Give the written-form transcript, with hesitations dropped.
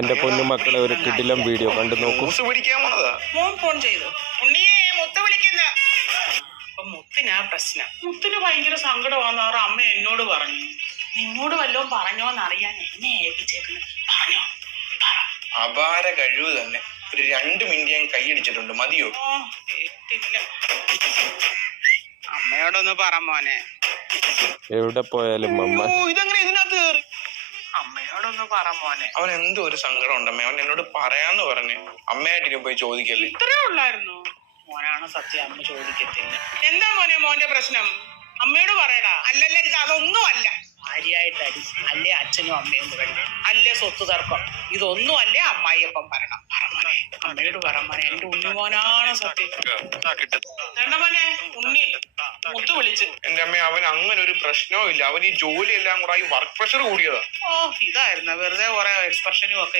എന്റെ പൊന്നുമക്കളെ ഒരു കിടിലം വീഡിയോ കണ്ടു നോക്കൂ. മോൻ ഫോൺ ചെയ്തു ഉണ്ണിയെ മുത്ത് വിളിക്കുന്ന മുത്തിനാ പ്രശ്നം. മുത്തിന് ഭയങ്കര സങ്കടമാണെന്ന് അവർ അമ്മ എന്നോട് പറഞ്ഞു. നിന്നോട് വല്ലതും പറഞ്ഞോന്നറിയാൻ എന്നെ ഏൽപ്പിച്ചേക്കുന്നു. പറഞ്ഞോ? അപാര കഴിവ് തന്നെ. ഒരു 2 മിനിറ്റ് ഞാൻ കൈയടിച്ചിട്ടുണ്ട്. മതിയോ? കേട്ടില്ല. അമ്മയോടൊന്ന് പറ മോനെ. എവിടെ പോയാലും അമ്മ ഇതെങ്ങനെ ഇതിനകത്ത് കയറി? അമ്മയോടൊന്ന് പറ മോനെ. അവൻ എന്തോ ഒരു സങ്കടം ഉണ്ടമ്മേ. അവൻ എന്നോട് പറയാന്ന് പറഞ്ഞു. അമ്മയായിട്ട് പോയി ചോദിക്കല്ലേ. ഇത്രേ ഉള്ളായിരുന്നു. മോനാണ് സത്യം, അമ്മ ചോദിക്കത്തില്ല. എന്താ മോനെ മോന്റെ പ്രശ്നം? അമ്മയോട് പറയടാ. അല്ലല്ല, ഇത് അതൊന്നും അല്ല. ഭാര്യയായിട്ട് അടി, അല്ലേ അച്ഛനും അമ്മയും കൂടെ, അല്ലേ സ്വത്ത് തർക്കം, ഇതൊന്നും അല്ലേ അമ്മായിയപ്പം പറയണം. പറമോനെ, അമ്മയോട് പറമോനെ. എന്റെ ഉണ്ണിമോനാണ് സത്യം. വേണ്ട മോനെ, ഉണ്ണി മുത്ത് വിളിച്ച്. എന്റെ അമ്മ, അവൻ അങ്ങനെ ഒരു പ്രശ്നവും ഇല്ല. അവൻ ഈ ജോലി എല്ലാം കൂടെ ഈ വർക്ക് പ്രഷർ കൂടിയതാ. ഇതായിരുന്നു വെറുതെ കുറെ എക്സ്പ്രഷനും ഒക്കെ